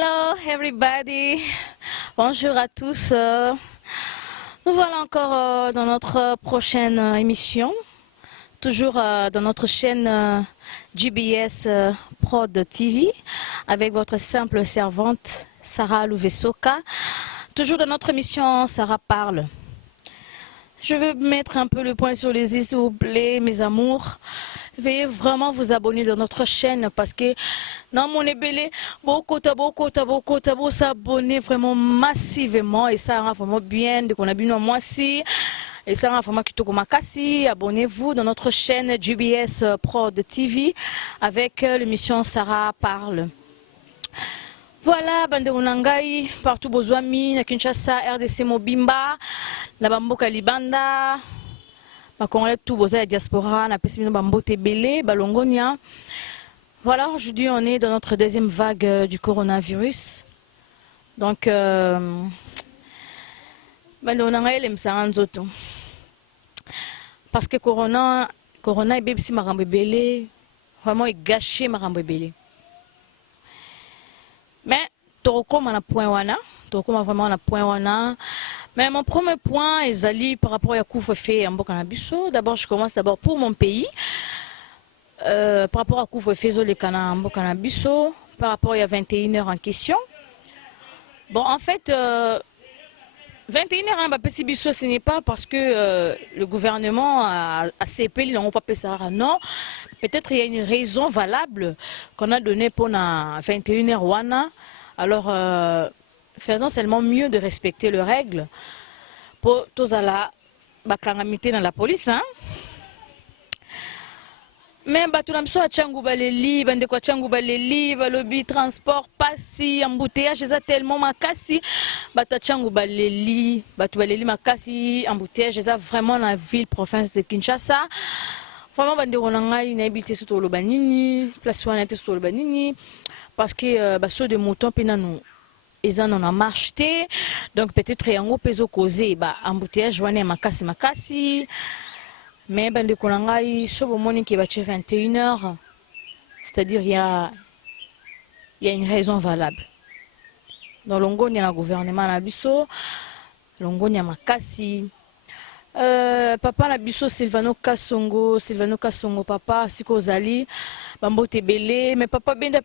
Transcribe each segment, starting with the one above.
Hello everybody, bonjour à tous. Nous voilà encore dans notre prochaine émission, toujours dans notre chaîne GBS Prod TV, avec votre simple servante Sarah Louvesoka. Toujours dans notre émission Sarah parle. Je veux mettre un peu le point sur les i, s'il vous plaît, mes amours. Veuillez vraiment vous abonner dans notre chaîne parce que dans mon ébélé, beaucoup s'abonner vraiment massivement et ça rend vraiment bien de qu'on a bien moi aussi et ça rend vraiment kitoko makasi. Abonnez-vous dans notre chaîne GBS Prod TV avec l'émission Sarah parle. Voilà, bande unangai partout bozwami na Kinshasa, RDC Mobimba, na Bamboka Libanda. Congolais tout boza diaspora na pessimino bambote belé balongonia. Voilà, aujourd'hui on est dans notre deuxième vague du coronavirus. Donc parce que corona est bébé marambo belé, vraiment est gâché marambo belé. Mais torokoma na point wana, torokoma vraiment na point wana. Mais mon premier point est ali par rapport à couvre-feu en Bokanabiso. D'abord, je commence d'abord pour mon pays. Par rapport à couvre-feu en Bokanabiso, par rapport à 21h en question. Bon, en fait, 21h en Bapesibiso, ce n'est pas parce que le gouvernement a CP, ils n'ont pas fait ça. Non, peut-être il y a une raison valable qu'on a donnée pour la 21h wana. Alors, faisons seulement mieux de respecter les règles pour tous à la calamité dans la police. Hein? Mais tout le monde a tchangu baleli, bande kwa tchangu baleli, balobi transport passi, embouteillage, c'est tellement makasi. Batu tchangu baleli, batu baleli makasi, embouteillage, c'est vraiment la ville province de Kinshasa. Vraiment bande ronangai na habité sur le banini, place wana était sur le banini parce que baso de mouton penanou. Ils en ont marché, donc peut-être qu'il y a un peu de causé, embouteillage, makasi. Mais ben de Konangai, sur le moment qui va être 21h, c'est-à-dire il y a une raison valable. Dans l'ongo, il y a un gouvernement à Bisso, l'ongo, il y a makasi. Papa na Bisso, Silvano Kasongo, papa, Siko Zali, Bambote Belé, mais papa, benda,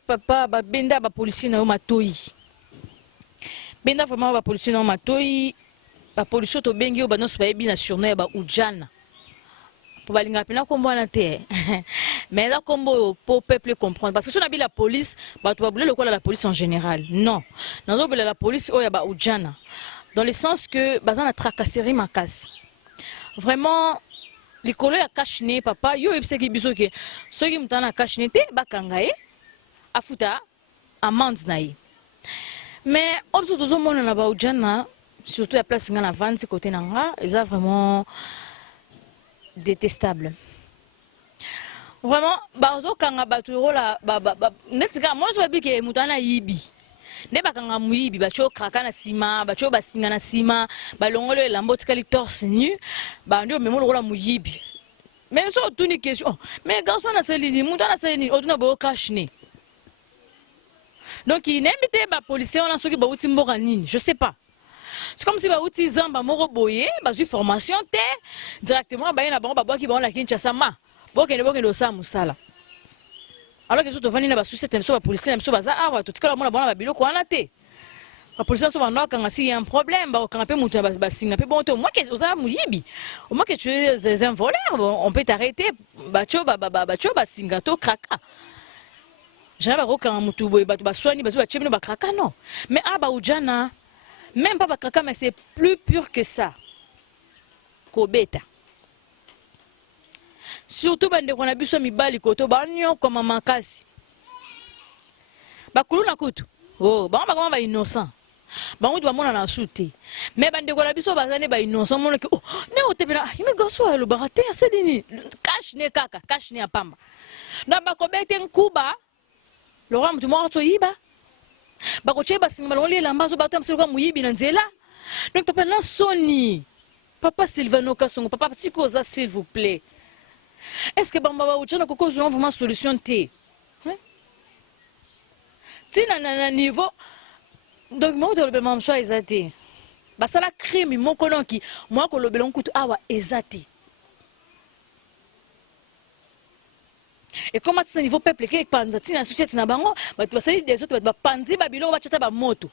policier na matoi. Benda vraiment ba pollution na matoi ba pollution to bengi o banos ba ebi na surnom ba ujana pour balinga pena kombo na te mais là kombo pour peuple comprendre parce que si on a la police ba to ba bouler le quoi la police en général non dans la police o ya ba ujana dans le sens que bazana tracasserie makasi vraiment les collègues à cache-nez papa yo ebse ki biso ke ceux qui mutana cache-nez te ba kangaye afuta amende na ye. Mais surtout la place dans la vente, c'est côté nanga, ils sont vraiment détestable. Vraiment, bazo kanga baturo la netika moi je veux que mutana yibi. Ne bakanga muyibi bacho kraka na sima, bacho basinga na sima, balongolo lambo tikali torse nu, ba ndio memolo la muyibi. Mais so tout une question. Mais garçon na selini, mutana selini, oduna bo kashne. Donc il n'invite pas policiers on a ceux qui bauti mborani, je sais pas. C'est comme si bauti zamba moro boye, bazu formation té directement ba na bango ba qui ba la Kinshasa ma. Bokende sa musala. Alors que tout vani na ba société so ba policiers so baza awa to tikala mona bona ba biloko wana té. Ba policiers so ba no kanga si y a un problème ba kanga pe mutu ba singa pe bon to moi que oza muyibi. Au moins que tu es un voleur, on peut t'arrêter bacho ba singa to kraka. Je n'ai pas aucun moutou, non. Mais ujana, même pas kraka, mais c'est plus pur que ça. Kobeta. Surtout bande qu'on a bu so mibali koto banyo comme makasi. Bakulu na kutu. Oh, ba innocent. Bango doit mona na shooter. Mais bande qu'on a bu so bazane ba innocent mon que oh, ne otebela, ime gaso le baraté asedini. Cash ne kaka, cash ne apamba. Na bakobete nkuba Laurent mutu mwa to yiba bakoche basinga balongoli lambazo bato amsuluka muyibi na nzela donc papa na soni papa Silvano Kasongo papa sikoza s'il vous plaît est-ce que bamba ba uchana koko vraiment solution té tina na niveau donc moi to le mam so ezati basala crime moko nonki moi ko lobela nkutu awa ezati. Et comment c'est niveau peuple qui panzati na société na bango ba tu basali des autres ba panzi ba biloko ba chata ba moto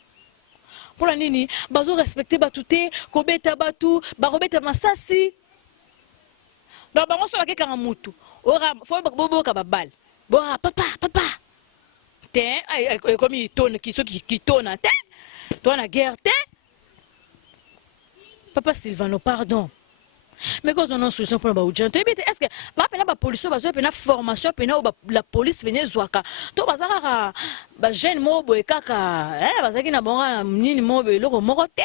pour la nini bazo respecter batute ko beta batu ba robeta masasi donc bango so ba ke kanga mutu ora faut bobo ka ba bal bo papa te ay comme il tourne qui tourne te toi na guerre te papa Sylvano pardon. Mais quand on a une solution pour la Baoudjan, est-ce que la police a une formation, la police vient zouaka. To bazara ba jeune mobo e kaka, bazaki na bonga nini mobo loko morote,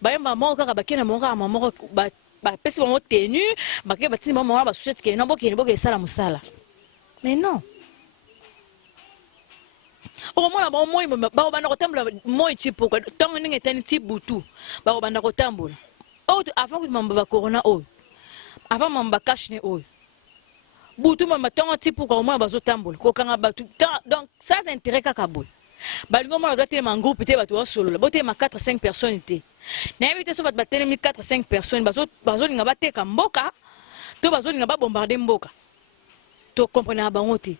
ba yamba mo kaka bakina monga mamo ba pesi mo tenu, ba ke batini mo ba société ke no boki boki sala musala. Mais non. Au moins ba moi ba ba na kotambola moi tipo ko tongo ninga tani tibutu. Ba ba na kotambola. Oh avant que mamba corona oh. Avant mamba kashne oyo butu mamba tonga ti pour au moins bazotambola ko kanga batu donc ça c'est intérêt kaka boy balingo mo gate ma groupe te batu solo la bote ma 4 5 personnes te na éviter so batu batene 4 5 personnes bazo linga bateka mboka to bazo linga ba bombarder mboka to comprendre bango te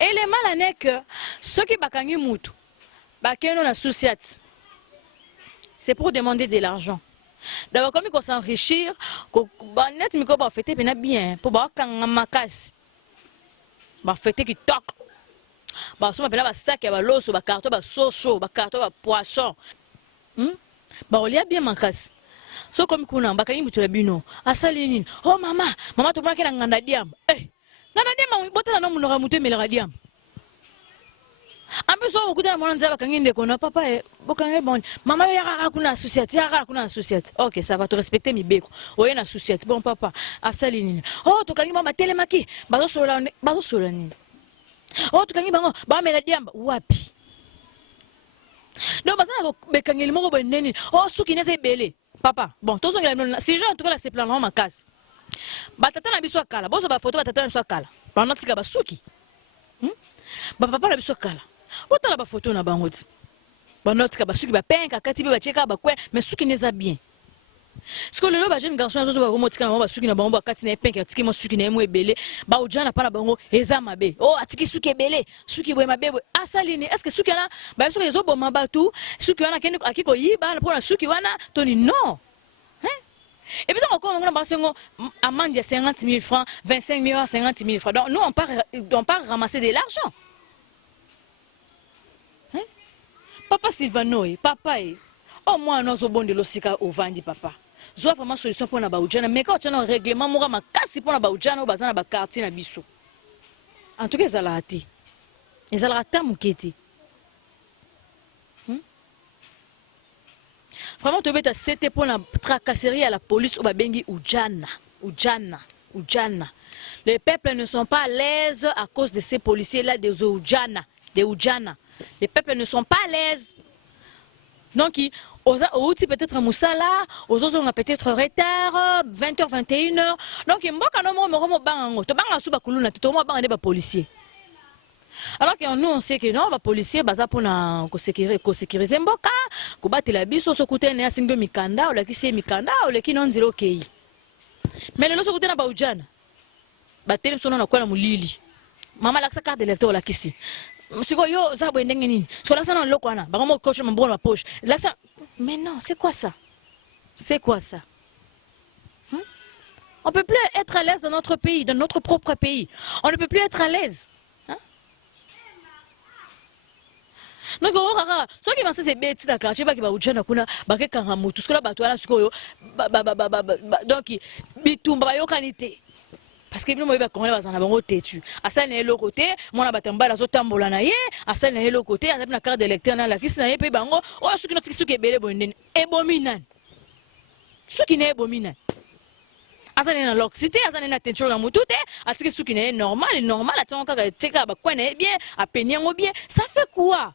et le mal n'est que ceux qui bakangi mutu bakeno na société c'est pour demander de l'argent. D'abord, comme il faut s'enrichir, net miko ba fêter bien pour ba kanga makasi. Ba fêter qui toque. Ba so mapela ba sac ya ba loso ba carton ba soso ba carton ba poisson. Ba olia bien makasi. So comme kuna ba kanyi mutula bino. Asali nini? Oh mama to mwana kena nganda diam. Nganda diam botala no munora mutu melera diam. Ambe so okuta mwana nzaba kanginde kona papa bokange bon mama yo yaka kuna associate yaka kuna associate OK ça va te respecter mi beko oye na associate bon papa asali nini oh to kangi mama telemaki bazo sola nini oh to kangi bango ba mela diamba wapi donc bazana ko bekangeli moko bo neni oh suki nese bele papa bon to zonga si je en tout cas c'est plan ma casse batata na biso kala boso ba photo batata na biso kala ba notika ba suki ba papa na biso kala otala ba photo na bango ti ba note ka ba suki ba penka kati be ba cheka ba kwe mais suki neza bien ce que le ba jeune garçon zo ba romotika na ba suki na bango ba kati na penka tiki mo suki na emo ebele ba ojana pa na bango eza mabe oh atiki suki ebele suki boye mabe asalini est-ce que suki na ba suki zo bo mabatu suki wana kende akiko yiba na pona suki wana toni non et puis encore on a passé amende de 50 000 francs 25 000 50 000 francs donc nous on part ramasser de l'argent. Papa Sylvano, papa oh moi non zo bon de losika au vandi papa. Zo vraiment solution pour na ba ujana mais quand tu as un règlement mora makasi pour na ba ujana bazana ba quartier na biso. En tout cas ezala ati. Ezala ata muketi. Vraiment tu beta c'était pour la tracasserie à la police ou ba bengi ujana. Les peuples ne sont pas à l'aise à cause de ces policiers là des ujana. Les peuples ne sont pas à l'aise. Donc, ils peut-être Moussala, aux autres on a peut-être retard, 20h, 21h. Donc, il y a des policiers. Alors que nous, on sait que non, les policiers, pour sécuriser Mboka, pour battre la bise, on se coûte un asing de Mikanda, ou la qui c'est Mikanda, ou la qui non dit OK. Mais le lot, na Baoudjana. Batem son nom à quoi la moulili. Maman la carte d'électeur la qui c'est. Siko yo za bwendenge nini so la sana loko wana bango coach mon bon ma poche là ça mais non c'est quoi ça on peut plus être à l'aise dans notre pays dans notre propre pays on ne peut plus être à l'aise donc on rara so qui penser c'est bête da quartier ba ki ba ujana kuna ba ke kanga mutu siko la bato wana siko yo donc bitumba ba yo kanité. Parce que nous on va dans bango têtu. Asa na l'autre côté, moi na batamba la zotambola na ye, asa na l'autre côté, asa na carte d'électeur na la kisi na ye pe bango, o suki notiki suki ebele bondene. Ebominan. Suki na ebominan. Asa na l'oxité, asa na tension na mutute, atiki suki na normal, atango kaka cheka ba kwa na bien, a penyango bien. Ça fait quoi?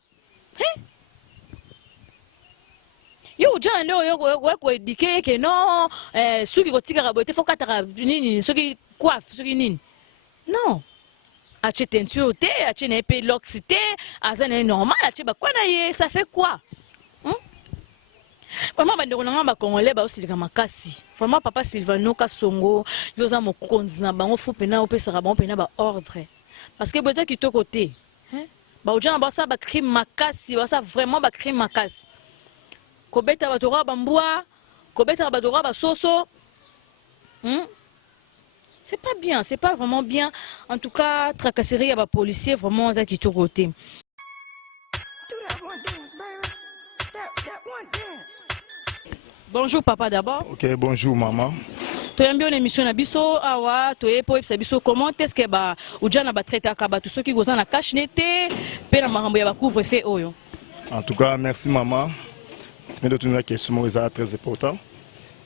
Yo ujana ndio yo ko éduquer que non suki ko tika bote faut kataka nini suki coiffe suki nini non ache teinture te ache na pe l'oxité azana normal ache ba kwa na ye ça fait quoi Vraiment, les Congolais aussi les makasi. Vraiment, papa Silvano Kasongo, ils ont mon konzina, on faut pena au pesa rabon pena ba ordre. Parce que besoin qui to côté, hein? Ba ujana ba ça ba crime makasi, ba ça vraiment ba crime makasi. Kobeta ba tora ba mbwa, kobeta ba tora ba soso. C'est pas bien, c'est pas vraiment bien. En tout cas, tracasserie à ba policier vraiment ça qui to côté. Bonjour papa d'abord. Ok, bonjour maman. Tu as bien une émission na biso awa to e po biso comment est-ce que ba ujana ba traiter akaba tout ceux qui gozana cash nete pe na marambo ya ba couvre feu oyo. En tout cas, merci maman. C'est de une question très important.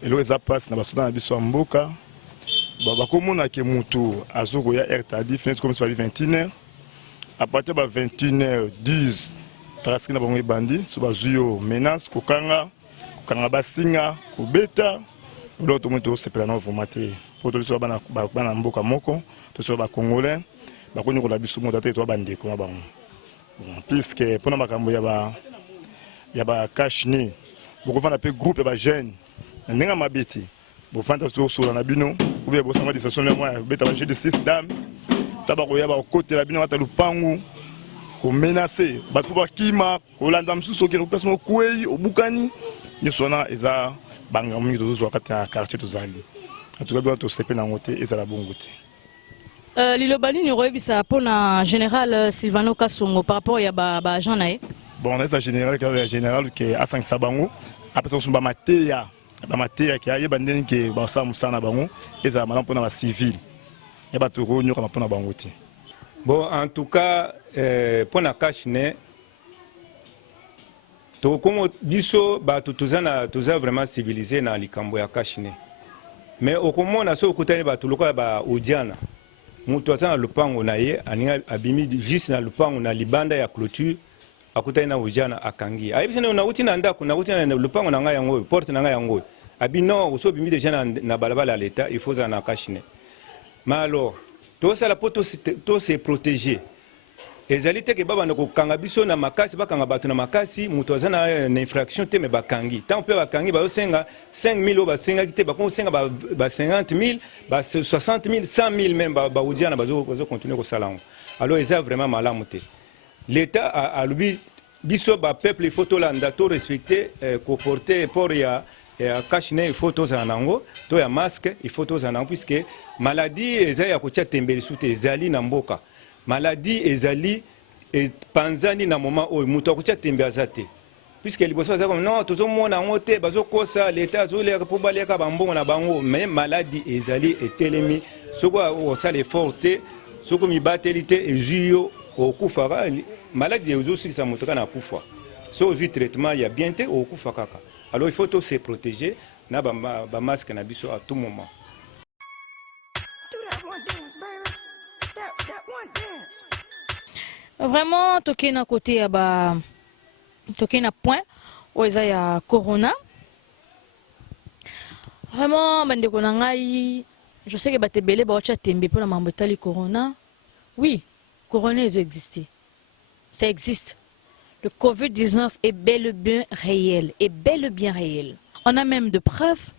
Et là ça passe na basoda na biso mboka. Ba komona ke mutu azoko ya RTD fin comme ça 21h. À partir de 21h10 traski na bango bandi so bazuyo menace kokanga kanga basinga kobeta l'autre moto sepela na vomate pour to so bana mboka moko to so ba congolais ba koni ko la biso moto to bande ko ba puisque pona makambo ya ba kashni boko vana pe groupe ya ba jeune ndinga mabeti bo fanta to so na bino ou bien bo sanga disation le moi beta ba jeu de 6 dames tabako ya ba côté la bino ata lupangu ko menacer ba fo ba kima ko landa msusu ke ko personne ko obukani ni sona eza banga mingi tozo wakati na quartier tozali en tout cas bien to sepe na ngote eza la bongote lilobani ni roebisa pona général Silvano Kasongo par rapport ya ba agent nae bon on est général que a 5 sabango après ça ba mateya ki aye bandeni ke ba sa musana bango eza malam pona ba civil ya ba to ronyo kama pona bangote. Bon en tout cas pona kashne to comme biso ba tutuzana tuza vraiment civilisé na likambo ya kashine mais okomona so okutani ba tuluka ba udiana mutu atana lupango na ye aninga abimi juste na lupango na libanda ya clôture akutani na udiana akangi ayibisene na utina ndako na utina na lupango na nga yango porte na nga yango abino so bimi déjà na balabala l'état il faut na kashine mais alors to ça la poto to se protéger ezali te ke baba na kokanga biso na makasi bakanga bato na makasi mutu azana na infraction te me bakangi tant pe bakangi ba senga 5000 o ba senga te ba senga ba 50000 ba 60000 100000 même ba udiana bazo continuer ko salango alors eza vraiment malamu te l'état a lui biso ba peuple il faut to landa to respecter ko porter pour ya kashine il faut to zanango to ya masque il faut to zanango puisque maladie eza ya kotia tembeli sute ezali na mboka maladie ezali et panzani na moment oyo muto akutia tembe azate puisque liboso za comme non tozo mona ngote bazo kosa l'état zo le pour baleka bambongo na bango mais maladie ezali etelemi soko o sale forte soko mi batelite ezuyo okufaka maladie ezo sikisa muto kana kufa so vu traitement ya bien te okufa kaka alors il faut to se protéger na ba masque na biso à tout moment. Vraiment toqué na côté ya ba toqué na point où il y a corona vraiment bande ko na ngai je sais que ba tebele ba wacha tembe pour la mambotali corona oui corona existe ça existe le Covid-19 est bel et bien réel on a même de preuves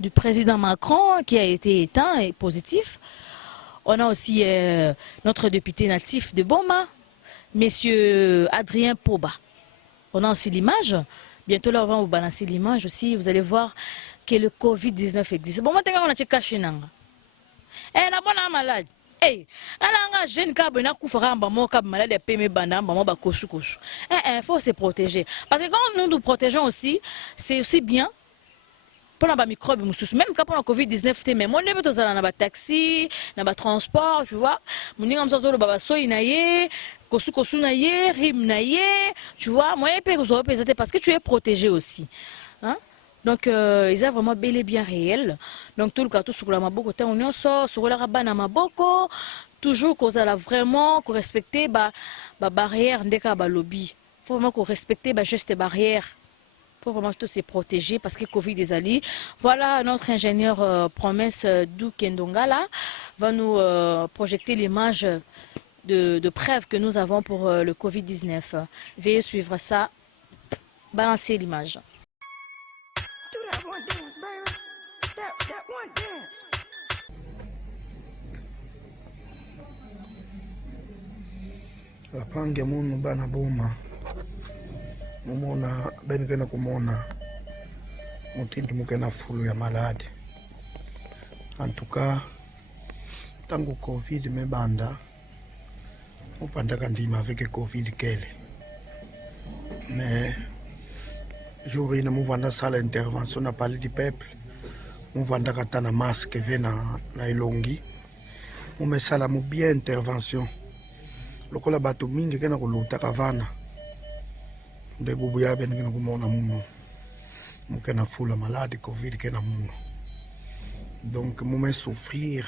du président Macron qui a été éteint et positif. On a aussi notre député natif de Boma, monsieur Adrien Poba. On a aussi l'image. Bientôt là, on va vous balancer l'image aussi. Vous allez voir que le Covid-19 existe. Bon, maintenant, on a caché. Eh, on a bon malade. Eh, on a un jeune qui a malade et payé banda, il faut se protéger. Parce que quand nous nous protégeons aussi, c'est aussi bien. Pour les microbes, même quand on a Covid-19, mais on est tous dans les taxis, dans les transports, tu vois. On est comme ça, on a soy naie, kosu naie, rim naie, tu vois. Moi, parce que tu es protégé aussi. Hein? Donc, ils sont vraiment bel et bien réels. Donc, tout le cas, tout sur la maboko, on est sur la rabana maboko, toujours qu'on a vraiment respecter la barrière de lobby. Il faut vraiment qu'on respecte les gestes barrières. Il faut vraiment tous se protéger parce que Covid est allé. Voilà notre ingénieur promesse Dou Kendongala va nous projeter l'image de preuve que nous avons pour le Covid-19. Veuillez suivre ça balancer l'image. Do that one dance, baby. That one dance. Lapange munu bana boma mumona beni kena kumona mutindu mukena fulu ya maladi antuka tangu covid mebanda mupandaka ndima aveke covid kele mais jour ine muvanda sala intervention na palais du peuple muvandaka ta na masque ve na elongi mumesala mu bien intervention lokola bato mingi kena kulutaka vana nde bubu ya beni kena kumona muno mukena fula maladi covid kena muno donc mume souffrir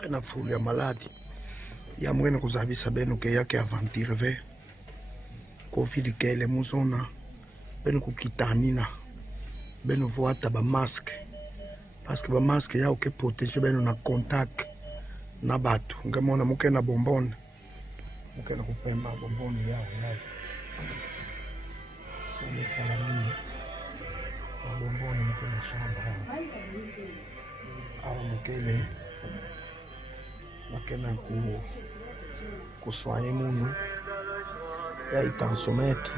kena fula ya maladi ya mwene kuzabisa benu ke yake aventure ve covid kele muzona benu kukitamina benu voata ba masque parce que ba masque ya oke protéger benu na contact na bato ngamona mukena bombone mukena kupema bombone yao ile salamini na bombone mukena shamba awa mukele makena kuswaye munu ya itansomètre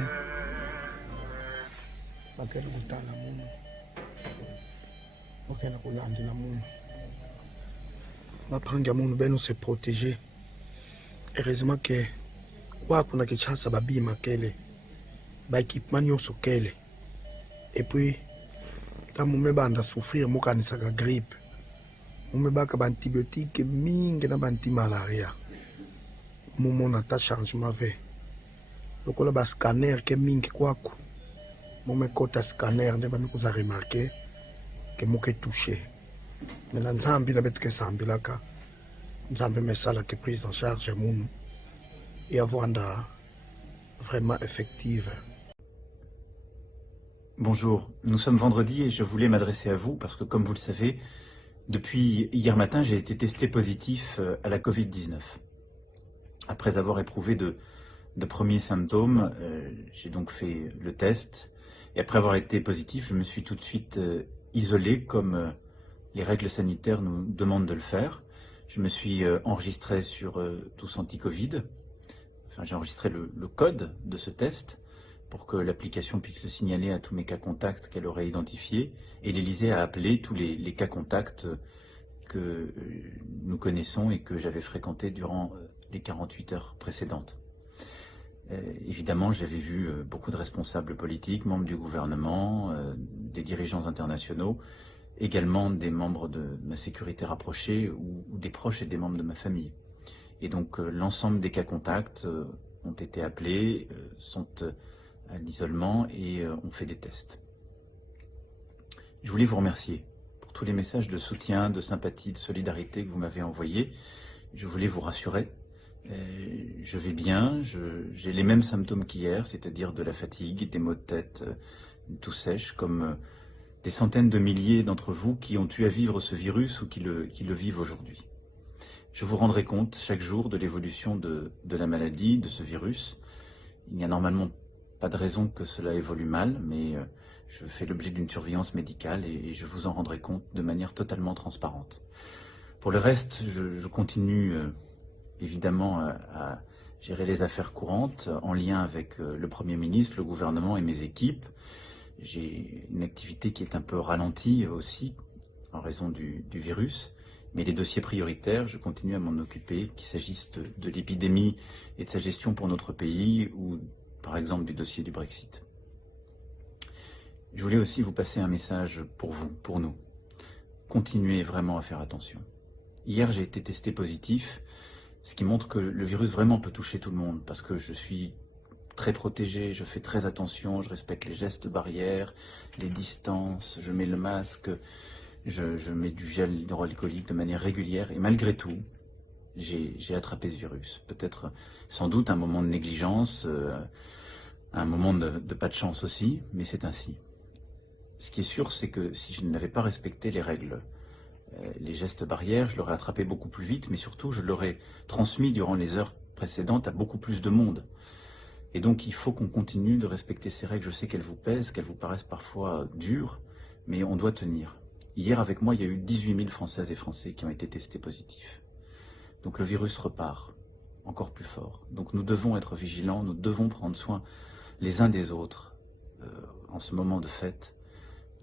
bakena kutala munu bakena kulandila munu bapangia munu benu se protéger heureusement ke waku na Kinshasa babima kele baéquipement nyonso kele et puis ta mume banda souffrir mukanisaka grippe mume baka baantibiotique mingi na bantimalaria mumona ta changement ve lokola bascanner ke mingi kwaku mume kota scanner nde bami kuza remarke ke muke touché mais na nzambi na betu ke sambilaka nzambi mesalaki prise en charge ya munu et avwanda vraiment effective. Bonjour, nous sommes vendredi et je voulais m'adresser à vous parce que comme vous le savez, depuis hier matin, j'ai été testé positif à la Covid-19. Après avoir éprouvé de premiers symptômes, j'ai donc fait le test et après avoir été positif, je me suis tout de suite isolé comme les règles sanitaires nous demandent de le faire. Je me suis enregistré sur Tous Anti-Covid. Enfin, j'ai enregistré le code de ce test pour que l'application puisse le signaler à tous mes cas contacts qu'elle aurait identifiés. Et l'Élysée a appelé tous les cas contacts que nous connaissons et que j'avais fréquentés durant les 48 heures précédentes. Évidemment, j'avais vu beaucoup de responsables politiques, membres du gouvernement, des dirigeants internationaux, également des membres de ma sécurité rapprochée ou des proches et des membres de ma famille. Et donc l'ensemble des cas contacts ont été appelés, sont à l'isolement et ont fait des tests. Je voulais vous remercier pour tous les messages de soutien, de sympathie, de solidarité que vous m'avez envoyés. Je voulais vous rassurer. Je vais bien, j'ai les mêmes symptômes qu'hier, c'est-à-dire de la fatigue, des maux de tête, une toux sèche, comme des centaines de milliers d'entre vous qui ont eu à vivre ce virus ou qui le vivent aujourd'hui. Je vous rendrai compte chaque jour de l'évolution de la maladie, de ce virus. Il n'y a normalement pas de raison que cela évolue mal, mais je fais l'objet d'une surveillance médicale et je vous en rendrai compte de manière totalement transparente. Pour le reste, je continue évidemment à gérer les affaires courantes en lien avec le Premier ministre, le gouvernement et mes équipes. J'ai une activité qui est un peu ralentie aussi en raison du virus. Mais les dossiers prioritaires, je continue à m'en occuper, qu'il s'agisse de l'épidémie et de sa gestion pour notre pays, ou par exemple du dossier du Brexit. Je voulais aussi vous passer un message pour vous, pour nous. Continuez vraiment à faire attention. Hier, j'ai été testé positif, ce qui montre que le virus vraiment peut toucher tout le monde, parce que je suis très protégé, je fais très attention, je respecte les gestes barrières, les distances, je mets le masque, je mets du gel hydroalcoolique de manière régulière et malgré tout, j'ai attrapé ce virus. Peut-être, sans doute, un moment de négligence, un moment de pas de chance aussi, mais c'est ainsi. Ce qui est sûr, c'est que si je n'avais pas respecté les règles les gestes barrières, je l'aurais attrapé beaucoup plus vite, mais surtout je l'aurais transmis durant les heures précédentes à beaucoup plus de monde. Et donc il faut qu'on continue de respecter ces règles. Je sais qu'elles vous pèsent, qu'elles vous paraissent parfois dures, mais on doit tenir. Hier avec moi, il y a eu 18 000 Françaises et Français qui ont été testés positifs. Donc le virus repart, encore plus fort. Donc nous devons être vigilants, nous devons prendre soin les uns des autres en ce moment de fête.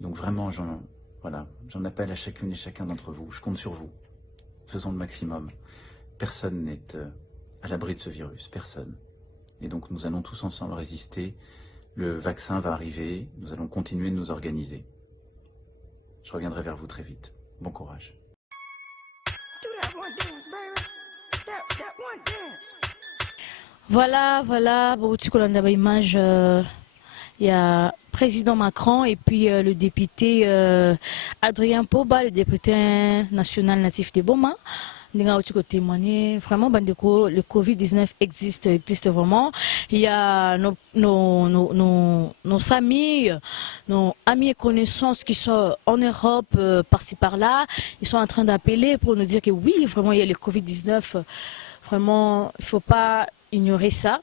Donc vraiment, j'en appelle à chacune et chacun d'entre vous. Je compte sur vous. Faisons le maximum. Personne n'est à l'abri de ce virus, personne. Et donc nous allons tous ensemble résister. Le vaccin va arriver, nous allons continuer de nous organiser. Je reviendrai vers vous très vite. Bon courage. Do that one dance, baby. That one dance. Voilà, bon, tu connais la image, il y a président Macron et puis le député Adrien Poba, le député national natif de Boma. Nous avons témoigné vraiment le Covid-19 existe vraiment. Il y a nos familles, nos amis et connaissances qui sont en Europe, par-ci par-là. Ils sont en train d'appeler pour nous dire que oui, vraiment, il y a le Covid-19. Vraiment, il ne faut pas ignorer ça.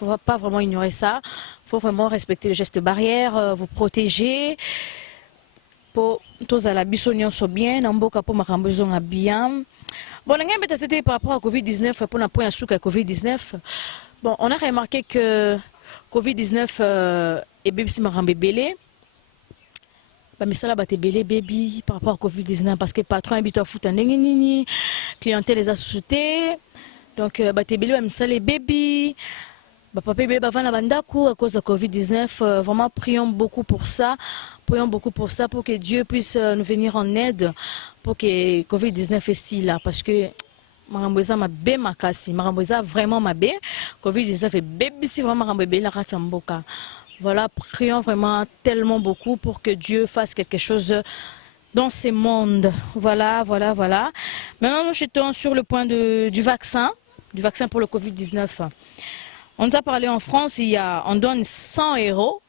Il ne faut pas vraiment ignorer ça. Il faut vraiment respecter les gestes barrières, vous protéger. Pour tous à la bisognon sont bien, n'importe pour ma besoin bien. Bon, c'était par rapport à Covid-19, pour la point à Covid-19. Bon, on a remarqué que Covid-19 est bébé si ma bébé. Mais ça là, baby par rapport à Covid-19 parce que le patron habite à foutre en nini, clientèle les a sociétés. Donc, même ça les bébés. Papa bébé va la bandaku à cause de Covid-19. Vraiment, prions beaucoup pour ça. Prions beaucoup pour ça, pour que Dieu puisse nous venir en aide, pour que Covid-19 est si là. Parce que Maramboza m'a bé ma kasi. Maramboza vraiment m'a bé. Covid-19 est bébé si vraiment Marambébé la ratamboka. Voilà, prions vraiment tellement beaucoup pour que Dieu fasse quelque chose dans ce monde. Voilà. Maintenant, nous jetons sur le point du vaccin pour le Covid-19. On nous a parlé en France, on donne 1000 euros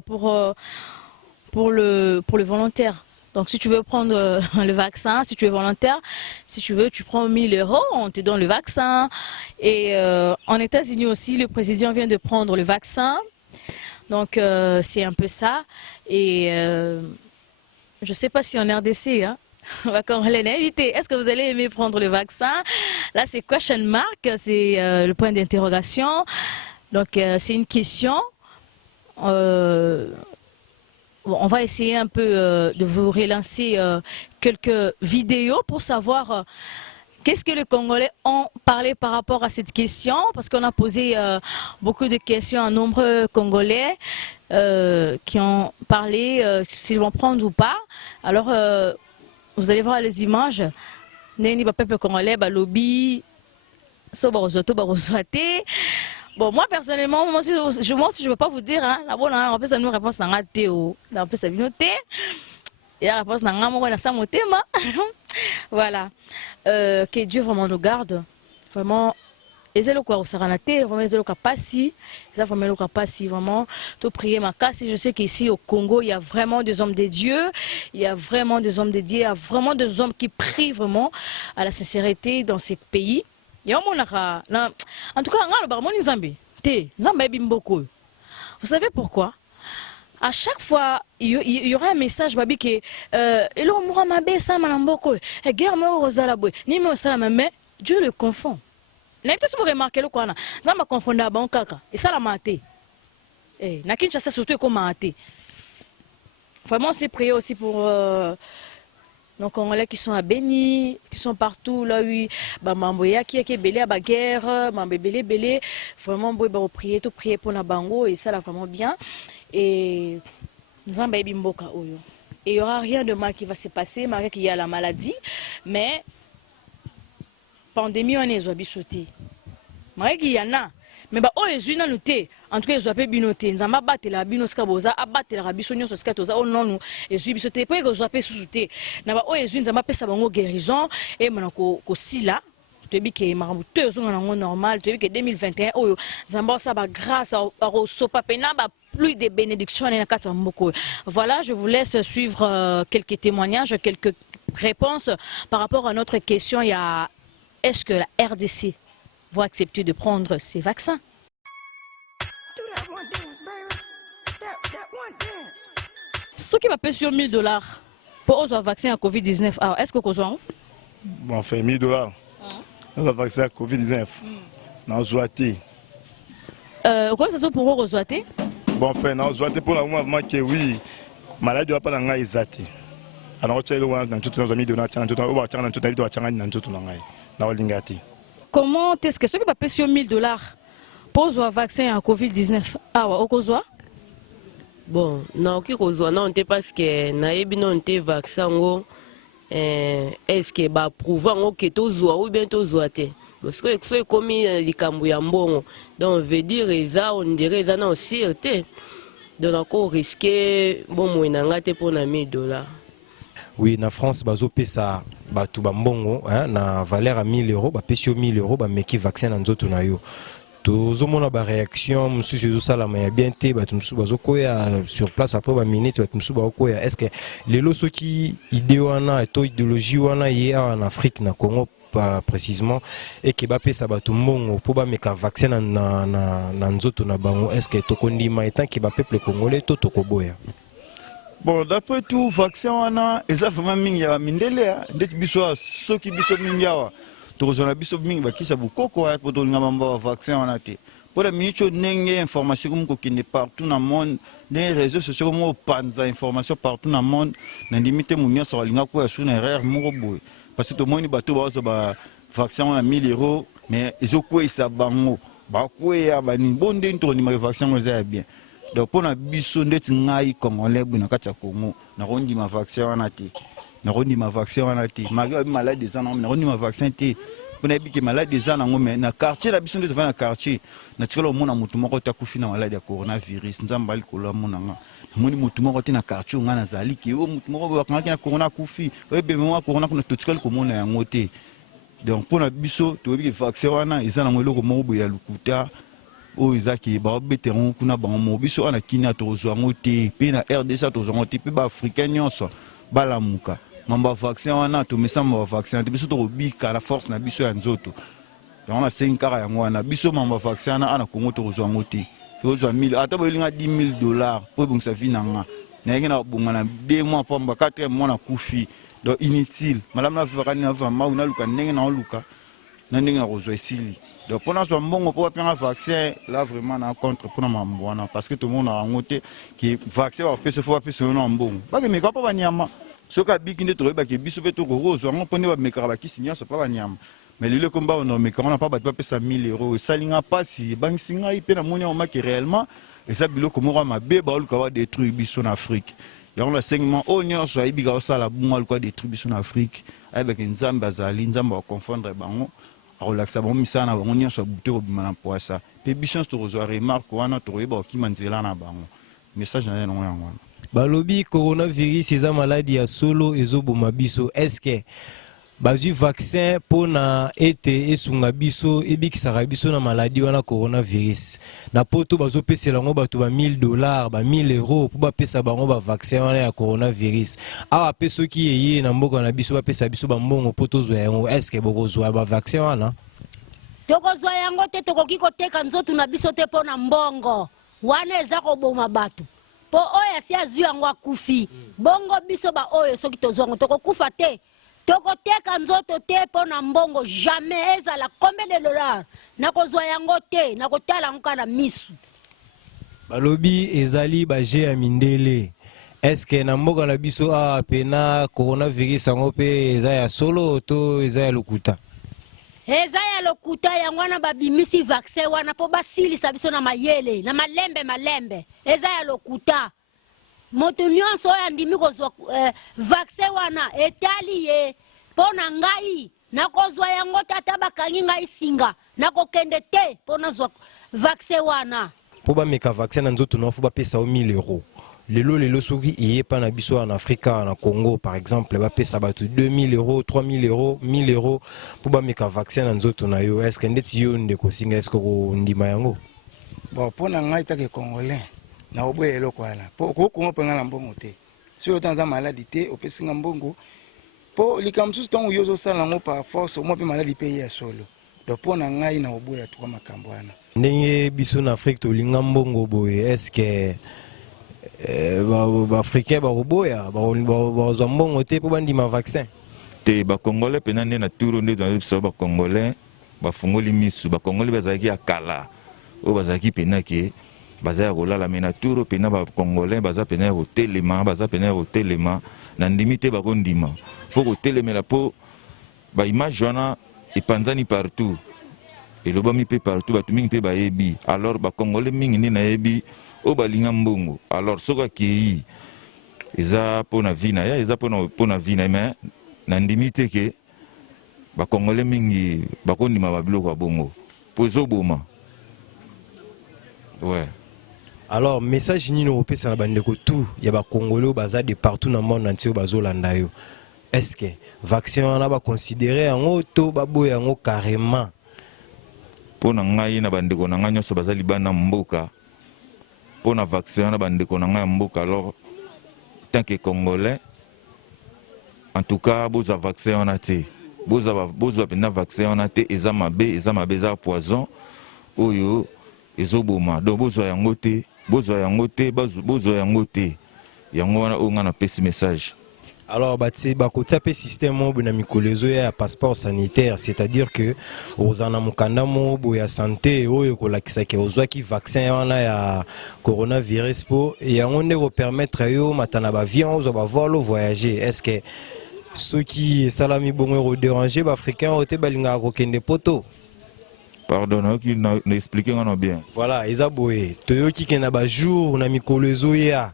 pour le volontaire. Donc si tu veux prendre le vaccin, si tu es volontaire, si tu veux, tu prends 1000 euros, on te donne le vaccin. Et en États-Unis aussi, le président vient de prendre le vaccin. Donc c'est un peu ça. Et je ne sais pas si en RDC, hein, on va quand même l'inviter. Est-ce que vous allez aimer prendre le vaccin? Là, c'est question mark, c'est le point d'interrogation. Donc, c'est une question. On va essayer un peu de vous relancer quelques vidéos pour savoir qu'est-ce que les Congolais ont parlé par rapport à cette question. Parce qu'on a posé beaucoup de questions à nombreux Congolais qui ont parlé s'ils vont prendre ou pas. Alors, vous allez voir les images. Neni ba peuple congolais ba lobby so ba rozoto ba rozoate. Bon, moi personnellement, moi si je veux pas vous dire hein, la bonne on peut ça nous réponse na ngate o. Na peut ça binoté. Et la réponse na ngamo na sa motema. Voilà. Que Dieu vraiment nous garde. Vraiment ezelo kwa osaranate, vraiment ezelo kapasi, ça vraiment le kapasi vraiment to prier ma casse. Je sais qu'ici au Congo, il y a vraiment des hommes de Dieu, il y a vraiment des hommes de Dieu, il y a vraiment des hommes qui prient vraiment à la sincérité dans ces pays. En tout cas, vous savez pourquoi? À chaque fois, il y aura un message babi que Dieu le confond. Si vous remarquez le quoi, ça m'a confondu à bon caca. Et ça la maté. Eh, na Kinshasa surtout comme maté. Vraiment, c'est prier aussi pour nos Congolais qui sont à Béni, qui sont partout là oui, bah mamboya qui est belé à la guerre, mambé belé. Vraiment, bon prier, tout prier pour la bango et ça là vraiment bien. Et nous avons bimboka oyo. Et il y aura rien de mal qui va se passer, malgré qu'il y a la maladie, mais pandémie on est sauté. Malgré qu'il y en a, mais bah oh Jésus n'a noté. En tout cas, ils ont pas binoté. Nous avons battu la binoska boza, abattu la rabisonio sur ce qu'atoza. Oh non nous, Jésus bisoté. Puis ils ont pas sauté. Nous avons oh Jésus nous avons pas sa bango guérison et maintenant ko sila toyebi ke makambo to ezonga nango normal toyebi ke 2021 oyo nzambe osala bagrâce akosopa pena plus de bénédictions na kati ya mboka oyo. Voilà, je vous laisse suivre quelques témoignages, quelques réponses par rapport à notre question. Il y a est-ce que la RDC va accepter de prendre ces vaccins? Do that one dance, baby. That one dance. Ce qui va payer sur $1000 pour avoir un vaccin à Covid-19, alors est-ce que vous avez? Bon, fait $1000. Dans le vaccin à Covid-19. Dans Zouati. Comment ça se pour vous Zouati? Bon, fait, dans Zouati, pour le moment, que oui, maladie doit pas dans la Zati. Alors, tu es loin dans tout le monde, comment est-ce que ce qui va payer sur $1000 pour avoir un vaccin à Covid-19? Ah, ouais, au bon, non, qui cause non, c'est parce que naebi non te vaccin go est-ce que ba prouver que to zoa ou bien to zoate parce que c'est comme likambo ya mbongo donc veut dire ça on dirait ça non sûreté donc encore risquer bon moyen ngate pour na $1000. Oui, na France bazo pesa batu bambongo na valeur à €1000 ba pesio €1000 ba meki vaccin na nzoto na yo. Tozomona ba réaction monsieur Sezo Salama ya bien te batu musu bazo koya sur place après ba ministre batu musu ba koya est-ce que les loso qui idée wana to idéologie wana ye en Afrique na Congo pas précisément et que ba pesa batu mbongo pour ba meka vaccin na nzoto na bango est-ce que tokondima étant que ba peuple congolais to tokoboya? Bon, d'après tout, vaccin wana, eza vraiment mingi ya mindele, ndeti biso soki biso mingi awa. Tozona biso mingi bakisa bukoko pour to linga mamba vaccin wana te. Pour la minute nenge information comme kokende partout dans le monde, les réseaux sociaux comme panza information partout dans le monde, na limite munya so linga ko ya suna erreur moko boy. Parce que tout le monde bato ba vaccin wana €1000 mais ezoko isa bango. Ba ko ya ba ni bonde nto ni vaccin eza bien. Donc pour na biso ndeti ngai congolais buna kati ya Congo na rondi ma vaccin wana te na rondi ma vaccin wana te malade des ans na rondi ma vaccin te pour na biki malade des ans mais na quartier la biso ndeti va na quartier na tikolo mona mutu moko ta kufi na malade ya coronavirus nzamba likolo mona nga moni mutu moko te na quartier nga na zali ki o mutu moko ba kanga na corona kufi ebe mwa corona kuna to tikolo ko mona yango te donc pour na biso to biki vaccin wana eza na ngelo ko moko ya lukuta o izaki ba beteron kuna ba mo biso ana kina to zwango te pe na RDC to zwango te pe ba africain nyonso bala muka mamba vaccin wana to mesamba vaccin te biso to bika la force na biso ya nzoto donc na 5 kara yango wana biso mamba vaccin ana Congo to zwango te to zwa 1000 ata bolinga $10,000 po bongisa vinanga na yengena bonga na 2 mois pamba 4 mois na kufi donc inutile madame na vakani na va mauna luka ndenge na luka na ndenge na rozwa esili. Donc pour nous mbongo pour prendre un vaccin là vraiment na contre pour na mbona parce que tout le monde a ngoté que vaccin va peut se faire plus sur un mbongo ba que meka pa banyama soka bikinde to ba ke biso pe to rozo ngo pone ba meka ba kisinya so pa banyama mais le combat on meka on a pas ba pesa $1000 salinga pasi bangisinga ipe na monia o maki réellement et ça biloko mo ma be ba luka wa détruire biso na Afrique et on a segment o nyonso ayibi ka sala bunga luka détruire biso na Afrique avec nzambe azali nzambe wa confondre bango relaxa bon misana bango nyonso bute ko bimana poasa pe biso to rezo remarque wana to yeba okima nzela na bango message na yango yango balobi coronavirus eza maladie ya solo ezoboma biso est-ce que bazwi vaccin pona ete esunga biso ebikisaka biso na maladie wana coronavirus na poto bazopesela ngo bato ba $1000 ba €1000 po bapesa bango ba vaccin wana ya coronavirus awa pe soki yeye na mboka na biso bapesa biso bambongo po tozwa yango est-ce que bokozwa ba vaccin wana tokozwa yango te tokoki koteka nzoto na biso te pona mbongo wana eza koboma bato po oyo asi azwi yango akufi bongo biso ba oyo soki tozwa yango tokokufa te tokoteka nzoto te pona mbongo jamais ezala combien de $, nakozwa yango te nakotala yango kana misu balobi ezali baje ya mindele est-ce que na mboka na biso awa pena coronavirus yango pe eza ya solo to eza ya lokuta eza ya lokuta yango wana babimisi vaccin wana po basilisa biso na mayele na malembe eza ya lokuta moto nyonso oyo andimi kozwa vaccin wana etali ye mpo na ngai nakozwa yango tata bakangi ngai singa nakokende te mpo nazwa vaccin wana po bameka vaccin na nzoto na fo bapesa o $1000 lelo soki iye pa na biso en Afrique en Congo par exemple ba pesa batu 2000 euros 3000 euros 1000 euros pour ba meka vaccin na nzoto na yo est-ce que ndeti yo ndeko singa est-ce que ko ndima yango bon pona ngai take congolais na oboye eloko wana po ko Congo penga na mbongo te si autant za maladie te opesinga mbongo po likamsusu tongo yozo sala ngo par force mo pe maladie pe ya solo donc pona ngai na oboya to makambo wana ndenge biso na Afrique to linga mbongo boye est-ce que Africain baroboya bazwa mbongo te po bandima vaccin te bakongolais pena nde na turo nde tozali biso bakongolais bafungoli misu bakongolais bazalaki ya kala oyo bazalaki pena ke baza ya kolala me na turo pena bakongolais baza pena ya kotelema baza pena ya kotelema na ndimi te bakondima fo kotelemela mpo baimage wana epanzani partout elobami mpe partout bato mingi mpe bayebi alors bakongolais mingi nde nayebi oyo balinga mbongo alors soki akei eza mpona vi na ye eza mpona vi na ye me na ndimi te ke bakongolais mingi bakondima babiloko ya bongo mpo ezoboma ouais. Alors message nini opesa na bandeko tout ya bakongolais baza de partout na monde entier bazolanda yo est-ce que vaccin wana baconsidere yango to baboya yango carrément mpona ngai na bandeko na ngai nyonso baza libanda mboka mpona vaccin wana bandeko na ngai ya mboka alors tant que congolais en tout cas bozwa vaccin wana te bozwa mpenza vaccin wana te eza mabe eza poison oyo ezoboma donc bozwa yango te bozwa yango te yango wana oyo ngai napesi message. Alors bakotia pe système oyo na mikolo ezoya ya passeport sanitaire c'est-à-dire que ozana mokanda mo ya santé oyo kolakisaki ozwaki vaccin wana ya coronavirus po yango nde kopermettre yo matana bavion ozwa bavolo voyager est-ce que soki esalami bongo kodéranger baafricain oyo te balingaka kokende poto pardon nayoki na expliquer ngana bien voilà eza boye toyoki ke na bajour na mikolo ezoya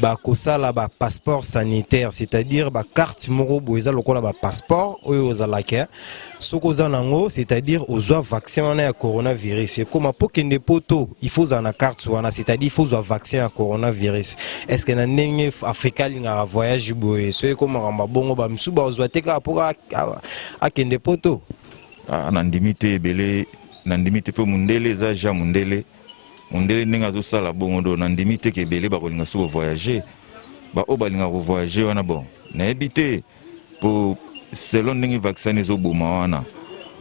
bakosala ba passeport sanitaire c'est-à-dire ba carte moko boeza lokola ba passeport oyo ozalaka soko nango c'est-à-dire ozwa vaccin wana ya coronavirus comme pokende poto il faut za na carte wana c'est-à-dire il faut ozwa vaccin ya coronavirus est-ce que na ndenge Afrika linga voyage boye so comme ramba bongo ba msuba ozwa te ka poka akende poto na ndimite ebele na ndimite pe mundele za ja mundele ndenge azosala bongo do na ndimi te ke ebele bakolinga soko voyager baoyo balinga kovoyager wana bon nayebi te po selon ndenge vaccin ezoboma wana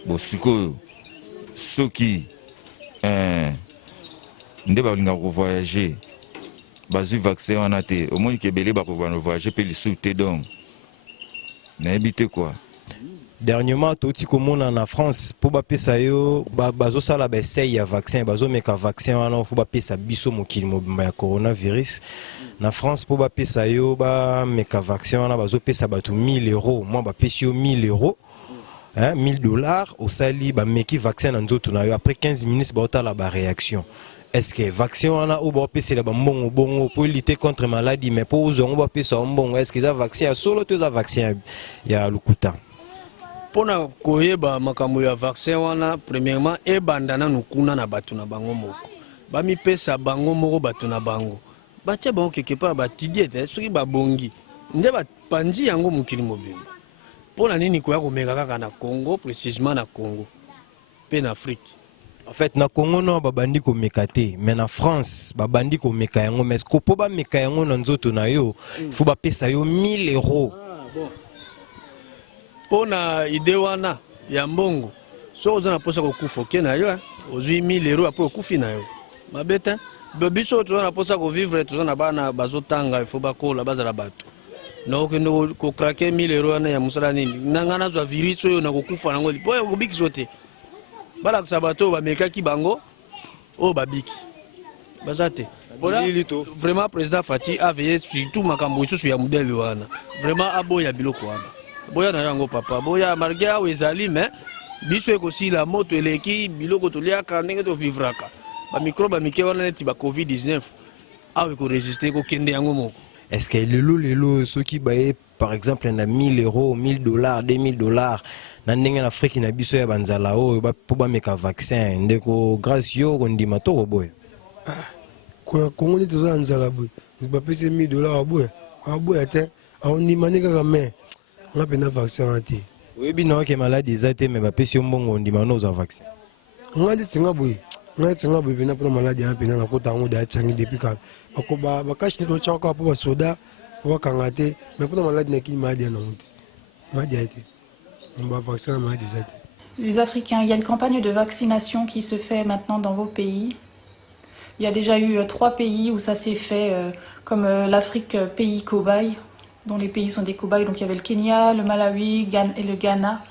bo sikoyo soki nde balinga kovoyager bazwi vaccin wana te omoni ke ebele bakobana voyager mpe lisusu te donc nayebi te quoi. Dernièrement, tout comme en France, pour bapesa yo, bazo sala essai ya vaccin, bazo meka vaccin wana faut bapesa biso mokili mobimba coronavirus. Na France pour bapesa yo ba meka vaccin wana bazo pesa batu 1000 euros, moi bapesi yo 1000 euros. Hein, $1000 au sali ba meki vaccin na nzoto na yo après 15 minutes ba ota la ba réaction. Est-ce que vaccin wana ou ba pesa la bongo bongo pour lutter contre maladie mais pour ozo ba pesa bongo est-ce que ça vaccin ya solo to za vaccin ya lukuta? Pona koyeba makambo ya vaccin wana premièrement ebanda nanu kuna na bato na bango moko bamipesa bango moko bato na bango batia bango quelque part batidie te soki babongi nde bapanzi yango mokili mobimba pona nini koya komeka kaka na Congo précisément na Congo pe na Afrique. En fait na Congo no babandi komeka te mais na France babandi komeka yango mais ko po ba meka yango na nzoto na yo faut bapesa yo 1000 euros. Bon. Pona ide wana ya mbongo so ozana posa kokufa ke na yo ozwi 1000 euros apo okufi na yo mabeta biso tozana posa ko vivre tozana bana bazotanga ifo bakola bazala bato na okende ko craquer 1000 euros wana ya musala nini nangana zwa virus oyo na kokufa nango lipo ya kobikiso te bala kusabato bamekaki bango o babiki bazate voilà vraiment président Fati a veillé surtout makambo isusu ya modèle wana vraiment aboya biloko wana boya na yango papa boya marga ezali mais biso ekosila moto eleki biloko toliaka ndenge to vivraka ba microbe mike wana neti ba covid-19 awe ko résister ko kende yango moko. Est-ce que lelo ceux qui baye par exemple na 1000 euros, $1000, $2000 na ndenge na Afrique na biso ya banzala o ba po ba meka vaccin ndeko grâce yo ko ndima to boy. Kwa Congo ni toza nzala boy. bapesi $1000 aboya te aondimani kaka me nga mpena vaccin wana te oyebi na oke maladi eza te me bapesi yo mbongo ondima na ozwa vaccin nga letinga boye mpena mpona maladi wana mpena nakota yango deya tiangi depuis kala bakashi nde totyaka kaka mpo basoda po bakanga te me mpona maladi nakini maladi ya nango te maladi ya te bavaccin na maladi eza te. Les Africains, il y a une campagne de vaccination qui se fait maintenant dans vos pays. Il y a déjà eu 3 pays où ça s'est fait, comme l'Afrique, pays cobaye, dont les pays sont des cobayes. Donc il y avait le Kenya, le Malawi et le Ghana.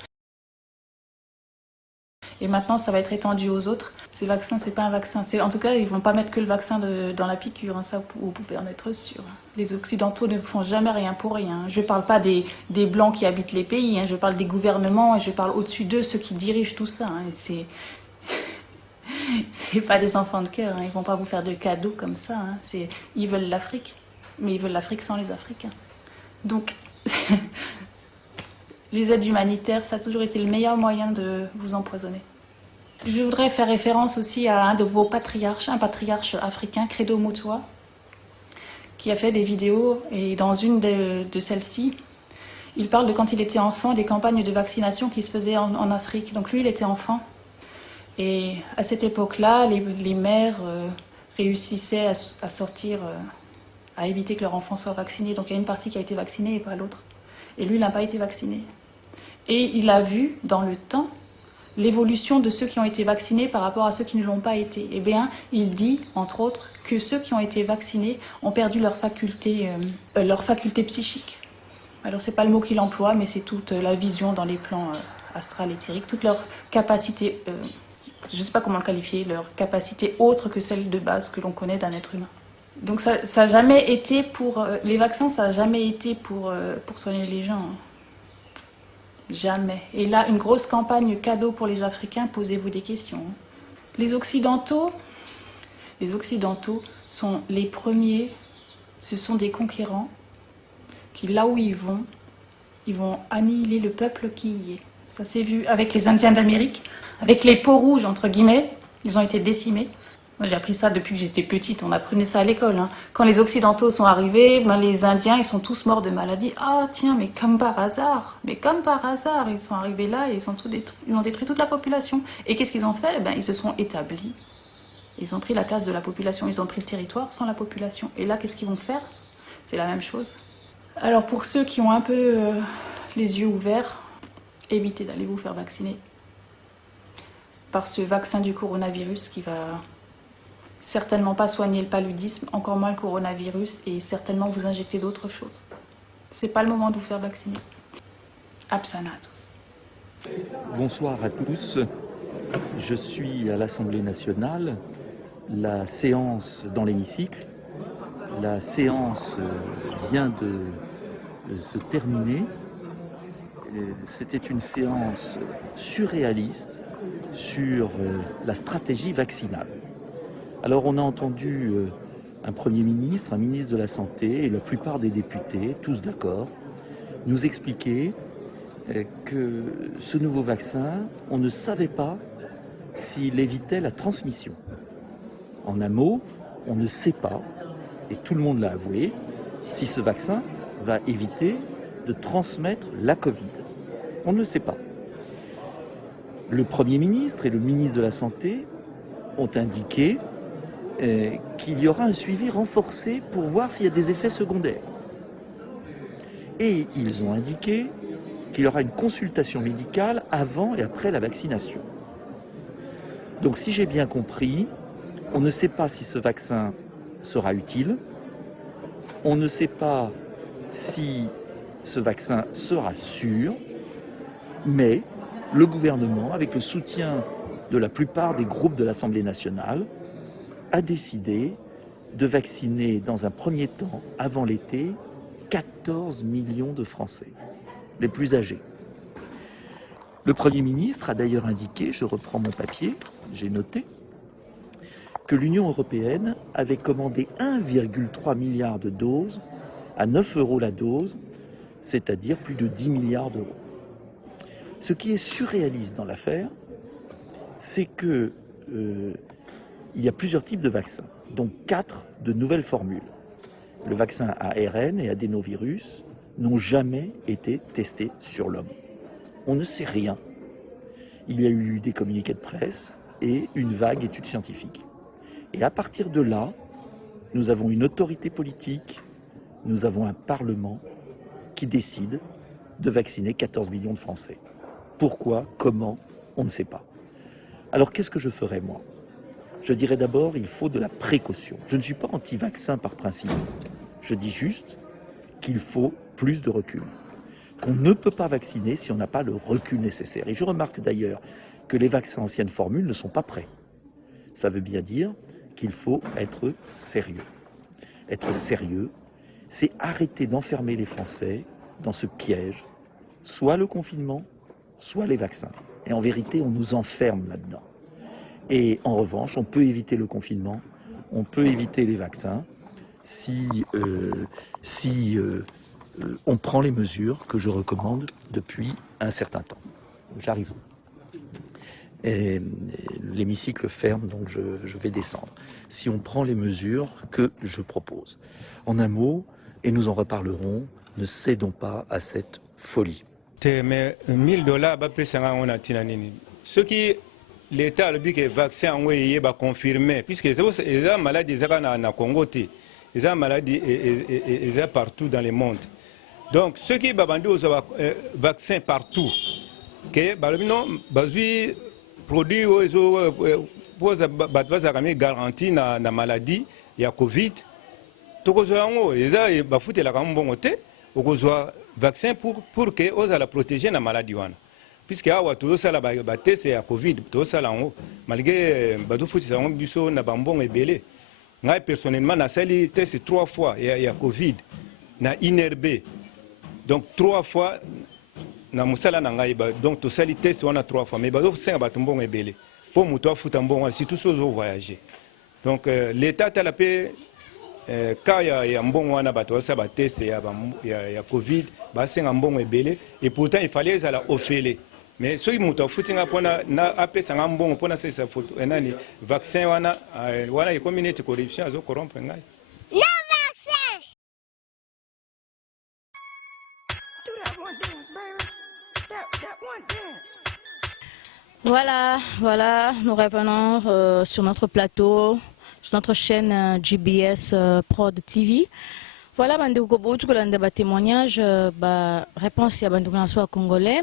Et maintenant, ça va être étendu aux autres. Ces vaccins, c'est pas un vaccin. En tout cas, ils vont pas mettre que le vaccin dans la piqûre. Hein, ça, vous pouvez en être sûr. Les Occidentaux ne font jamais rien pour rien. Je parle pas des Blancs qui habitent les pays. Hein, je parle des gouvernements et je parle au-dessus d'eux, ceux qui dirigent tout ça. Hein, c'est pas des enfants de cœur. Hein, ils vont pas vous faire de cadeaux comme ça. Hein, ils veulent l'Afrique. Mais ils veulent l'Afrique sans les Africains. Donc, les aides humanitaires, ça a toujours été le meilleur moyen de vous empoisonner. Je voudrais faire référence aussi à un de vos patriarches, un patriarche africain, Credo Mutwa, qui a fait des vidéos, et dans une de celles-ci, il parle de quand il était enfant, des campagnes de vaccination qui se faisaient en Afrique. Donc lui, il était enfant, et à cette époque-là, les mères réussissaient à sortir, à éviter que leur enfant soit vacciné. Donc il y a une partie qui a été vaccinée et pas l'autre. Et lui, il n'a pas été vacciné. Et il a vu, dans le temps, l'évolution de ceux qui ont été vaccinés par rapport à ceux qui ne l'ont pas été. Eh bien, il dit, entre autres, que ceux qui ont été vaccinés ont perdu leur faculté psychique. Alors, c'est pas le mot qu'il emploie, mais c'est toute la vision dans les plans astral éthériques, toute leur capacité, je ne sais pas comment le qualifier, leur capacité autre que celle de base que l'on connaît d'un être humain. Donc, ça n'a jamais été pour... les vaccins, ça n'a jamais été pour soigner les gens. Hein. Jamais. Et là, une grosse campagne cadeau pour les Africains, posez-vous des questions. Les Occidentaux sont les premiers, ce sont des conquérants qui, là où ils vont annihiler le peuple qui y est. Ça s'est vu avec les Indiens d'Amérique, avec les peaux rouges, entre guillemets, ils ont été décimés. Moi, j'ai appris ça depuis que j'étais petite, on apprenait ça à l'école. Hein. Quand les Occidentaux sont arrivés, les Indiens, ils sont tous morts de maladie. Ah tiens, mais comme par hasard, ils sont arrivés là et ils ont détruit toute la population. Et qu'est-ce qu'ils ont fait? Ils se sont établis. Ils ont pris la place de la population, ils ont pris le territoire sans la population. Et là, qu'est-ce qu'ils vont faire? C'est la même chose. Alors pour ceux qui ont un peu les yeux ouverts, évitez d'aller vous faire vacciner par ce vaccin du coronavirus qui va certainement pas soigner le paludisme, encore moins le coronavirus, et certainement vous injecter d'autres choses. C'est pas le moment de vous faire vacciner. Absana à tous. Bonsoir à tous. Je suis à l'Assemblée nationale. La séance dans l'hémicycle. La séance vient de se terminer. C'était une séance surréaliste sur la stratégie vaccinale. Alors on a entendu un Premier ministre, un ministre de la Santé et la plupart des députés, tous d'accord, nous expliquer que ce nouveau vaccin, on ne savait pas s'il évitait la transmission. En un mot, on ne sait pas, et tout le monde l'a avoué, si ce vaccin va éviter de transmettre la Covid. On ne le sait pas. Le Premier ministre et le ministre de la Santé ont indiqué qu'il y aura un suivi renforcé pour voir s'il y a des effets secondaires. Et ils ont indiqué qu'il y aura une consultation médicale avant et après la vaccination. Donc si j'ai bien compris, on ne sait pas si ce vaccin sera utile, on ne sait pas si ce vaccin sera sûr, mais le gouvernement, avec le soutien de la plupart des groupes de l'Assemblée nationale, a décidé de vacciner dans un premier temps, avant l'été, 14 millions de Français, les plus âgés. Le Premier ministre a d'ailleurs indiqué, je reprends mon papier, j'ai noté, que l'Union européenne avait commandé 1,3 milliard de doses à 9 € la dose, c'est-à-dire plus de 10 milliards d'euros. Ce qui est surréaliste dans l'affaire, c'est que il y a plusieurs types de vaccins, donc 4 de nouvelles formules. le vaccin ARN et adénovirus n'ont jamais été testés sur l'homme. On ne sait rien. Il y a eu des communiqués de presse et une vague étude scientifique. Et à partir de là, nous avons une autorité politique, nous avons un Parlement qui décide de vacciner 14 millions de Français. Pourquoi, comment, on ne sait pas. Alors qu'est-ce que je ferais moi? Je dirais d'abord, il faut de la précaution. Je ne suis pas anti-vaccin par principe. Je dis juste qu'il faut plus de recul. Qu'on ne peut pas vacciner si on n'a pas le recul nécessaire. Et je remarque d'ailleurs que les vaccins anciennes formules ne sont pas prêts. Ça veut bien dire qu'il faut être sérieux. Être sérieux, c'est arrêter d'enfermer les Français dans ce piège, soit le confinement, soit les vaccins. Et en vérité, on nous enferme là-dedans. Et en revanche, on peut éviter le confinement, on peut éviter les vaccins si on prend les mesures que je recommande depuis un certain temps. J'arrive. Et l'hémicycle ferme, donc je vais descendre. Si on prend les mesures que je propose. En un mot, et nous en reparlerons, ne cédons pas à cette folie. Mais $1000, ce qui l'État a dit que le vaccin est confirmé, puisque les maladies sont Congo, les maladies sont partout dans le monde. Donc, ceux qui ont vaccin partout, que les produits pour garantie la maladie, il y a Covid, ils ont vaccin pour que os la protéger la maladie wana puisque awa to sala ba test ya Covid to sala ngo malgré badu futi sa ngo biso na bambon ebele ngai personnellement na sali test 3 fois ya Covid na INRB donc 3 fois na musala na ngai donc to sali test wana 3 fois mais badu senga batumbon ebele pour muto afuta mbongo si tout so voyager donc l'état a la paix quand il y a un bon wana bato ça ba test ya Covid ba senga mbongo ebele et pourtant il fallait ça la ofele mais ceux qui muto futinga pona na apesa mbongo pona ça photo enani vaccin wana wana e community corruption azo corrompre ngai no vaccin. Do that one dance, baby. That one dance. Voilà, nous revenons sur notre plateau, sur notre chaîne GBS Prod TV. Voilà, ba témoignage, réponse à bandouka soit congolais.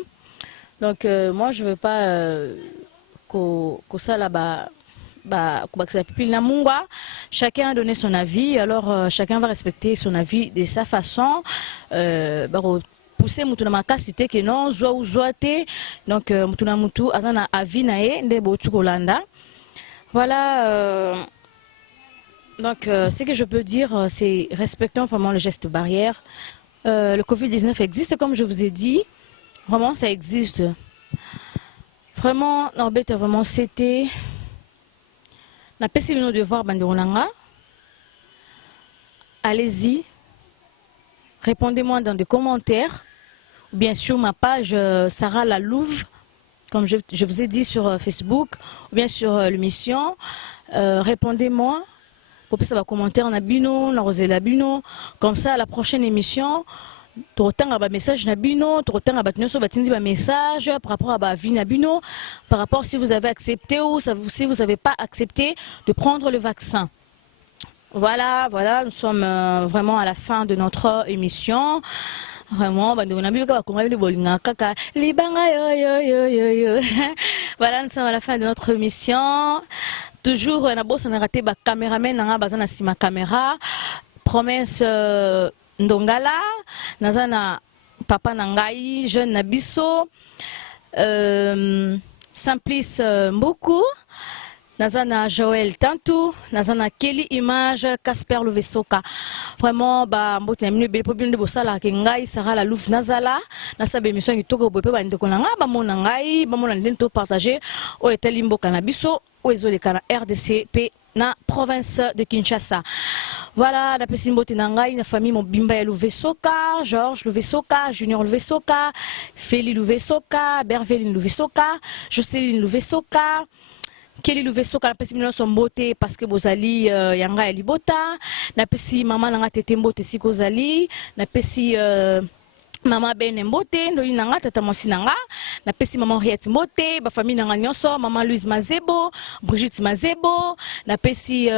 Donc moi je veux pas que ça là-bas chacun a donné son avis, alors chacun va respecter son avis de sa façon. Pousser mutuna makasite que non zoate donc mutuna mutu azana avis nae nde botu kolanda. Voilà. Donc, ce que je peux dire, c'est respectons vraiment le geste barrière. Le Covid-19 existe, comme je vous ai dit. Vraiment, ça existe. Vraiment, Norbert, vraiment, c'était... n'a pas essayé de devoir Banderonanga. Allez-y. Répondez-moi dans des commentaires. Ou bien sur ma page Sarah Lalouve, comme je vous ai dit sur Facebook, ou bien sur l'émission. Répondez-moi. Pour ça, commentaire, on a bino, on a rosé la bino. Comme ça, à la prochaine émission, tu autant un message na bino, tu autant un message par rapport à la vie na bino, par rapport si vous avez accepté ou si vous n'avez pas accepté de prendre le vaccin. Voilà, nous sommes vraiment à la fin de notre émission. Vraiment, voilà, nous sommes à la fin de notre émission. Toujours, on a besoin de rater les caméramen, on a besoin de ma caméra. Promesse Ndongala, Nazana Papa Nangai, jeune Nabiso, Simplice Mboku, Nazana Joël Tantou, Nazana Kelly Image, Casper Louvesoka. Vraiment, mbote na minu bele de bosala ke ngai Sarah Lalouve Nazala, nasabe émission qui toko bope ba ndeko nanga ba mona ngai, ba mona ndento partager o eteli mboka na biso. Na RDC na province de Kinshasa. Voilà, la pessimbo tenangai, la famille Mobimba Louvesoka, Georges Louvesoka, Junior Kelly Louvesoka napesi bino nyonso mbote parce que bozali yanga ya libota. Napesi mama nanga tete mbote siko ozali. Napesi Mama Ben Mbote, ndoli nanga tata mwasi nanga, napesi mama Henriette Mbote, ba famille nanga nyonso, mama Louise Mazebo, Brigitte Mazebo, napesi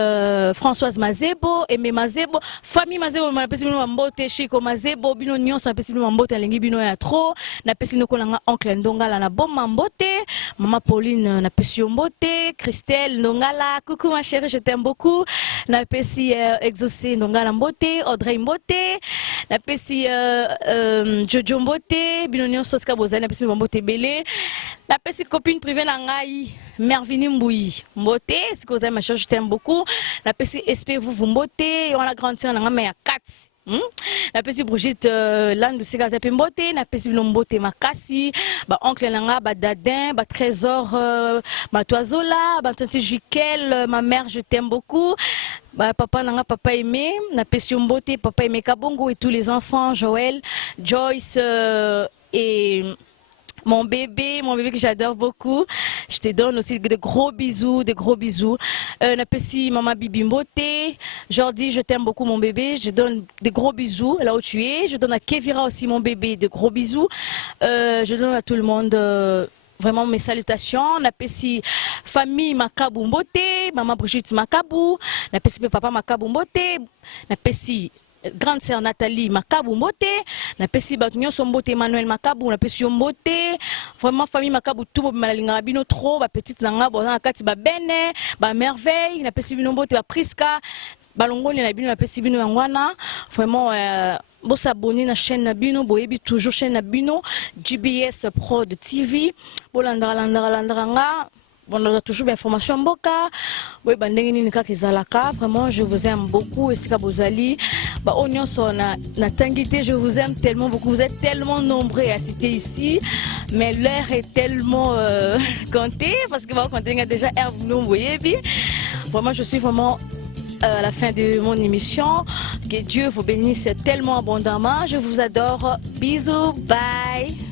Françoise Mazebo, Aimé Mazebo, famille Mazebo, napesi bino Mbote, Chico Mazebo, bino nyonso napesi bino Mbote, alengi bino ya trop, napesi noko nanga oncle Ndongala na bomba Mbote, mama Pauline napesi Mbote, Christelle Ndongala, coucou ma chérie, je t'aime beaucoup, napesi Exaucé Ndongala Mbote, Audrey Mbote, napesi Jojo Mbote, bino nyonso ska bozali napesi Mbote belé, napesi copine privée na ngai Mervini Mbouyi Mbote, siko ozali ma chérie, je t'aime beaucoup, napesi SP vous Mbote, on a grandi na nga ya 4. Napesi Brigitte Landu sika zape Mbote, napesi bino Mbote makasi, ba oncle nanga ba dadin, ba trésor ma toizola, ba tante Jikel, ma mère, je t'aime beaucoup. Bah, papa nanga papa aimé, napesi Mbote, papa aimé Kabongo et tous les enfants, Joël, Joyce et mon bébé que j'adore beaucoup. Je te donne aussi de gros bisous, napesi maman Bibi Mbote, Jordi, je t'aime beaucoup mon bébé, je donne des gros bisous là où tu es. Je donne à Kevira aussi mon bébé de gros bisous. Je donne à tout le monde vraiment mes salutations. Napesi famille Makabu Mbote, maman Brigitte Makabu, napesi papa Makabu Mbote, napesi grande sœur Nathalie Makabu Mbote, napesi bato nyonso Mbote Emmanuel Makabu, napesi Mbote, vraiment famille Makabu tout malalinga bino trop, ba petite nanga bona kati ba bene, ba merveille, napesi bino Mbote ba Priska, balongoni na bino napesi bino yangwana, vraiment bon s'abonner na chaîne na bino, boyebi toujours chaîne na bino, GBS Prod TV, bo landra nga. Bon, on a toujours des informations mboka. Oui, vraiment, je vous aime beaucoup. Et c'est Kabozali. Oignon Sona, Natangité, je vous aime tellement beaucoup. Vous êtes tellement nombreux à citer ici. Mais l'heure est tellement comptée. Parce que vous comptez déjà Herve Vraiment, je suis vraiment à la fin de mon émission. Que Dieu vous bénisse tellement abondamment. Je vous adore. Bisous. Bye.